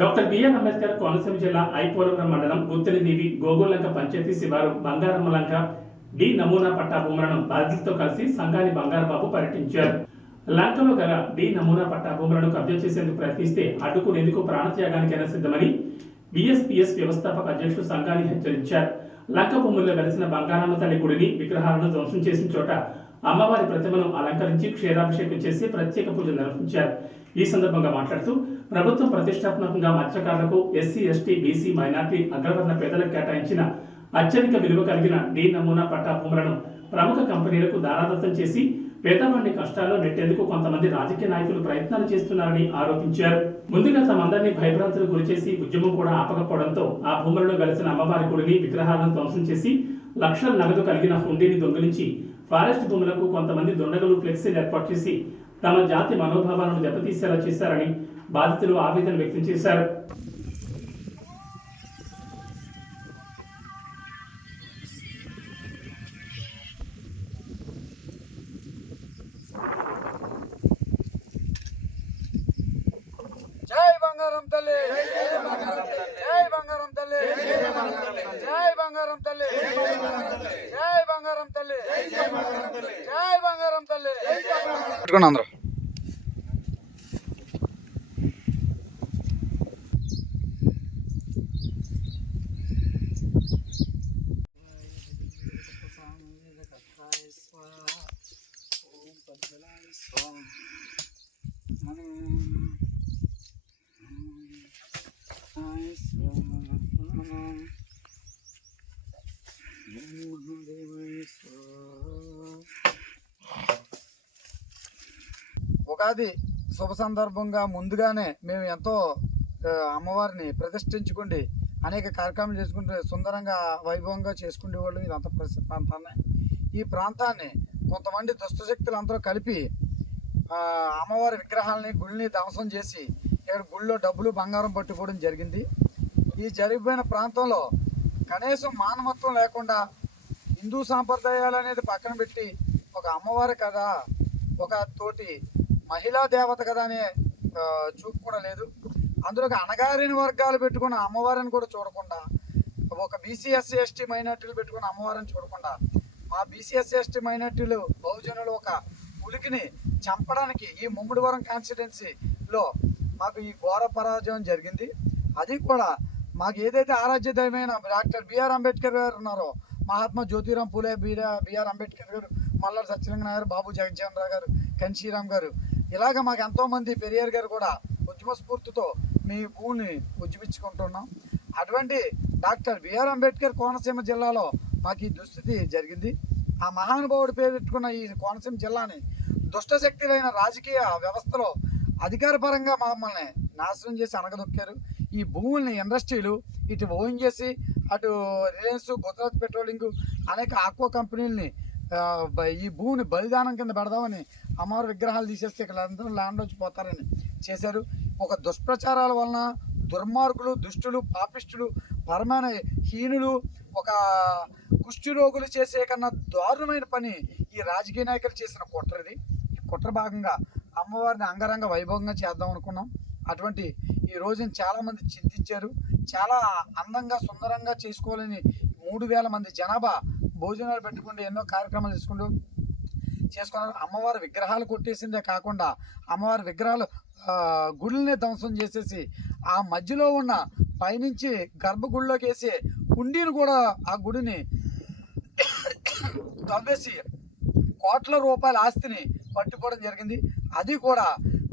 Doctor BR Ambedkar Konaseema జిల్లా ఐపోలవరం మండలం గుత్తినిదేవి గోగులంక పంచాయతీ శివారు బంగారమ్మలంక డి నమూనా పట్టా భూములను బాధితులతో కలిసి సంఘాని బంగారబాబు పర్యటించారు. లంకలో గల డి నమూనా పట్టా భూములను కబ్జా చేసేందుకు ప్రయత్నిస్తే అడ్డుకునేందుకు ప్రాణత్యాగానికైనా సిద్ధమని బిఎస్పిఎస్ వ్యవస్థాపక అధ్యక్షుడు సంఘాన్ని హెచ్చరించారు. లంక భూముల్లో వెలిసిన బంగారమ్మ తల్లి గుడిని విగ్రహాలను ధ్వంసం చేసిన చోట అమ్మవారి ప్రతిమను అలంకరించి క్షీరాభిషేకం చేసి ప్రత్యేక పూజలు నిర్వహించారు. ఈ సందర్భంగా మాట్లాడుతూ ప్రభుత్వం ప్రతిష్టాత్మకంగా మత్స్యకారులకు ఎస్సీ ఎస్టీ బీసీ మైనార్టీ అగ్రవర్ణ పేదలకు కేటాయించిన అత్యధిక విలువ కలిగిన డి నమూనా పట్టా భూములను ప్రముఖ కంపెనీలకు దారాదత్తం చేసి పేదవాడిని కష్టాల్లో నెట్టేందుకు కొంతమంది రాజకీయ నాయకులు ప్రయత్నాలు చేస్తున్నారని ఆరోపించారు. ముందుగా తమందరినీ భయభ్రాంతులు గురిచేసి ఉద్యమం కూడా ఆపకపోవడంతో ఆ భూములలో వెలిసిన అమ్మవారి గుడిని విగ్రహాలను ధ్వంసం చేసి లక్షల నగదు కలిగిన హుండీని దొంగిలించి ఫారెస్ట్ భూములకు కొంతమంది దొండగలు ఫ్లెక్సీలు ఏర్పాటు చేసి తమ జాతి మనోభావాలను దెబ్బతీసేలా చేశారని బాధితులు ఆవేదన వ్యక్తం చేశారు. జై బంగారం తల్లి జై బంగారం తల్లి జై బంగారం తల్లి జై బంగారం తల్లి జై బంగారం తల్లి పెట్టుకోండి అందరూ ఉగాది శుభ సందర్భంగా ముందుగానే మేము ఎంతో అమ్మవారిని ప్రతిష్ఠించుకుండి అనేక కార్యక్రమాలు చేసుకుంటే సుందరంగా వైభవంగా చేసుకునేవాళ్ళు ఇదంతా పరిసర ప్రాంతాన్ని. ఈ ప్రాంతాన్ని కొంతమంది దుష్టశక్తులు అందరూ కలిపి అమ్మవారి విగ్రహాలని గుళ్ళని ధ్వంసం చేసి ఇక్కడ గుళ్ళో డబ్బులు బంగారం పట్టుకోవడం జరిగింది. ఈ జరిగిపోయిన ప్రాంతంలో కనీసం మానవత్వం లేకుండా హిందూ సాంప్రదాయాలు అనేది పక్కన పెట్టి ఒక అమ్మవారి కథ ఒక తోటి మహిళా దేవత కదా అనే చూపు కూడా లేదు. అందులో ఒక అణగారిన వర్గాలు పెట్టుకున్న అమ్మవారిని కూడా చూడకుండా ఒక బీసీఎస్సీ ఎస్టీ మైనార్టీలు పెట్టుకున్న అమ్మవారిని చూడకుండా మా బీసీఎస్సీ ఎస్టీ మైనార్టీలు బహుజనులు ఒక ఉలికిని చంపడానికి ఈ ముమ్మిడివరం కాన్స్టిట్యున్సీలో మాకు ఈ ఘోర పరాజయం జరిగింది. అది కూడా మాకు ఏదైతే ఆరాధ్య డాక్టర్ బిఆర్ అంబేద్కర్ గారు ఉన్నారో Mahatma Jyotiram Phule B R B R Ambedkar గారు మల్లారి సత్యనారాయణ గారు బాబు జగజ్జన్ రావు గారు కన్షీరామ్ గారు ఇలాగ మాకు ఎంతోమంది పెరియార్ గారు కూడా ఉద్యమ స్ఫూర్తితో మీ భూమిని ఉజ్జీవించుకుంటున్నాం. అటువంటి డాక్టర్ బిఆర్ అంబేద్కర్ కోనసీమ జిల్లాలో మాకు ఈ దుస్థితి జరిగింది. ఆ మహానుభావుడు పేరు పెట్టుకున్న ఈ కోనసీమ జిల్లాని దుష్టశక్తులైన రాజకీయ వ్యవస్థలో అధికారపరంగా మమ్మల్ని నాశనం చేసి అనగదొక్కారు ఈ భూముల్ని ఇండస్ట్రీలు ఇటు ఓఎన్జేసి అటు రిలయన్స్ గుజరాత్ పెట్రోలింగ్ అనేక ఆక్వా కంపెనీలని ఈ భూమిని బలిదానం కింద పెడదామని అమ్మవారి విగ్రహాలు తీసేస్తే ఇక్కడ అందరూ ల్యాండ్ వచ్చి పోతారని చేశారు. ఒక దుష్ప్రచారాల వలన దుర్మార్గులు దుష్టులు పాపిష్టులు పరమైన హీనులు ఒక కుష్టి రోగులు చేసే కన్నా దారుణమైన పని ఈ రాజకీయ నాయకులు చేసిన కుట్రది ఈ కుట్ర భాగంగా అమ్మవారిని అంగరంగ వైభవంగా చేద్దాం అనుకున్నాం. అటువంటి ఈ రోజున చాలామంది చింతించారు. చాలా అందంగా సుందరంగా చేసుకోవాలని మూడు వేల మంది జనాభా భోజనాలు పెట్టుకుంటూ ఎన్నో కార్యక్రమాలు చేసుకుంటూ చేసుకున్నారు. అమ్మవారి విగ్రహాలు కొట్టేసిందే కాకుండా అమ్మవారి విగ్రహాలు ఆ, గుళ్ళని ధ్వంసం చేసేసి ఆ మధ్యలో ఉన్న పైనుంచి గర్భగుడిలోకి వేసి హుండీని కూడా ఆ గుడిని తవ్వేసి కోట్ల రూపాయల ఆస్తిని పట్టుకోవడం జరిగింది. అది కూడా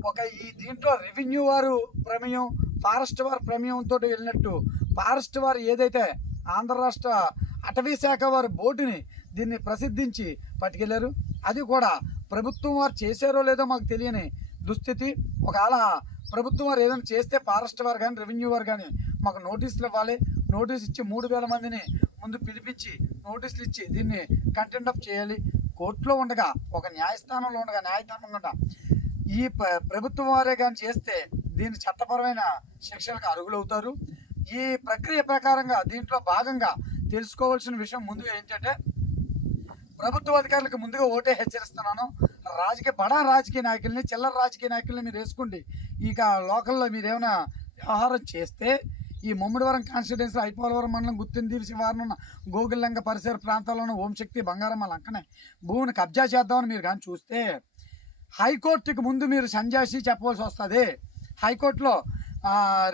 ఒక ఈ దీంట్లో రెవెన్యూ వారు ప్రమేయం ఫారెస్ట్ వారి ప్రమేయంతో వెళ్ళినట్టు. ఫారెస్ట్ వారు ఏదైతే ఆంధ్ర రాష్ట్ర అటవీ శాఖ వారి బోర్డుని దీన్ని ప్రసిద్ధించి పట్టుకెళ్ళారు. అది కూడా ప్రభుత్వం వారు చేశారో లేదో మాకు తెలియని దుస్థితి. ఒకవేళ ప్రభుత్వం వారు ఏదైనా చేస్తే ఫారెస్ట్ వారు కానీ రెవెన్యూ వారు కానీ మాకు నోటీసులు ఇవ్వాలి. నోటీస్ ఇచ్చి మూడు వేల మందిని ముందు పిలిపించి నోటీసులు ఇచ్చి దీన్ని కంటెంట్ ఆఫ్ చేయాలి. కోర్టులో ఉండగా ఒక న్యాయస్థానంలో ఉండగా న్యాయస్థానం ఉండగా ఈ ప్రభుత్వం వారే కానీ చేస్తే దీని చట్టపరమైన శిక్షలకు అరుగులవుతారు ఈ ప్రక్రియ ప్రకారంగా దీంట్లో భాగంగా తెలుసుకోవాల్సిన విషయం ముందుగా ఏంటంటే ప్రభుత్వ అధికారులకు ముందుగా ఓటే హెచ్చరిస్తున్నాను. రాజకీయ బడా రాజకీయ నాయకుల్ని చిల్లర రాజకీయ నాయకుల్ని మీరు వేసుకోండి. ఇక లోకల్లో మీరు ఏమైనా వ్యవహారం చేస్తే ఈ ముమ్మడివరం కాన్స్టిట్యున్సీ ఐపోలవరం మండలం గుత్తిందీవి శివారులో ఉన్న గోగుల్లంగ పరిసర ప్రాంతాల్లోనూ ఓంశక్తి బంగారమ్మ లంకనే. భూమిని కబ్జా చేద్దామని మీరు కానీ చూస్తే హైకోర్టుకి ముందు మీరు సంజాసి చెప్పవలసి వస్తుంది. హైకోర్టులో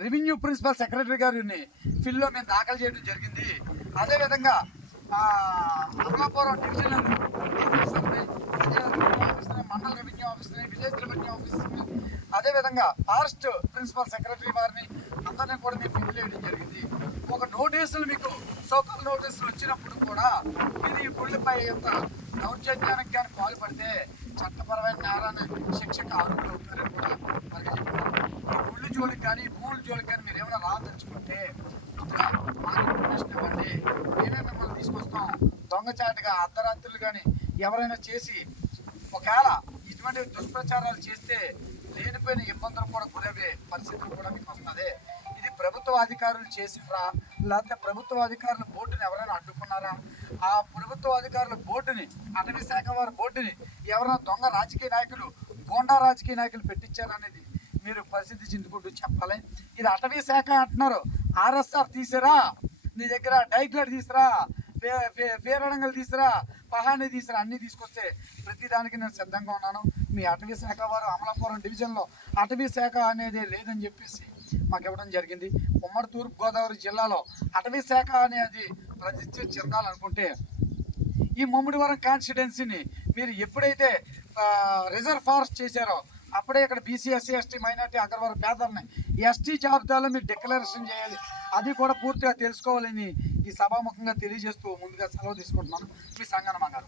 రెవెన్యూ ప్రిన్సిపల్ సెక్రటరీ గారిని ఫిల్లో మేము దాఖలు చేయడం జరిగింది. అదేవిధంగా Amalapuram divisional office mandal revenue ఆఫీసర్ని విలేజ్ రెవెన్యూ ఆఫీసర్ని అదేవిధంగా ఫారెస్ట్ ప్రిన్సిపల్ సెక్రటరీ వారిని అందరినీ కూడా మేము ఫిల్ చేయడం జరిగింది. ఒక నోటీసులు మీకు సోకల్ నోటీసులు వచ్చినప్పుడు కూడా మీరు ఈ గుళ్ళపై ఇంత దౌర్జన్యానికి కానీ పాల్పడితే చట్టపరమైన నేరాన్ని శిక్షకు అర్హులు అవుతారని కూడా మనకి చెప్పారు గుళ్ళు జోలికి కానీ ఈ భూముల జోలికి కానీ మీరు ఏమైనా రాదలుచుకుంటే ముందుగా మాకు ఇన్ఫర్మేషన్ ఇవ్వండి. నేనే మిమ్మల్ని తీసుకొస్తాం. దొంగచాటుగా అర్ధరాత్రులు కానీ ఎవరైనా చేసి ఒకవేళ ఇటువంటి దుష్ప్రచారాలు చేస్తే లేనిపోయిన ఇబ్బందులు కూడా గురవే పరిస్థితులు కూడా మీకు వస్తుంది ప్రభుత్వ అధికారులు చేసిరా లేకపోతే ప్రభుత్వ అధికారుల బోర్డుని ఎవరైనా అడ్డుకున్నారా? ఆ ప్రభుత్వ అధికారుల బోర్డుని అటవీ శాఖ వారి బోర్డుని ఎవరైనా దొంగ రాజకీయ నాయకులు గోండా రాజకీయ నాయకులు పెట్టించారనేది మీరు పరిస్థితి చెందుకుంటూ చెప్పాలి. ఇది అటవీ శాఖ అంటున్నారు. ఆర్ఎస్ఆర్ తీసిరా. నీ దగ్గర డైక్లర్ తీసిరా. ఫే- తీసిరా. పహాని తీసిరా. అన్నీ తీసుకొస్తే ప్రతి దానికి నేను సిద్ధంగా ఉన్నాను. మీ అటవీ శాఖ వారు అమలాపురం డివిజన్లో అటవీ శాఖ అనేది లేదని చెప్పేసి మాకు ఇవ్వడం జరిగింది. ఉమ్మడి తూర్పు గోదావరి జిల్లాలో అటవీ శాఖ అనేది ప్రసిద్ధి చెందాలనుకుంటే ఈ ముమ్మిడివరం కాన్స్టిట్యున్సీని మీరు ఎప్పుడైతే రిజర్వ్ ఫారెస్ట్ చేశారో అప్పుడే ఇక్కడ బీసీ ఎస్సీ ఎస్టీ మైనార్టీ అగ్రవారు పేదలని ఎస్టీ జాబితాలో మీరు డిక్లరేషన్ చేయాలి. అది కూడా పూర్తిగా తెలుసుకోవాలని ఈ సభాముఖంగా తెలియజేస్తూ ముందుగా సెలవు తీసుకుంటున్నాను. మీ సంగనమ్మ గారు.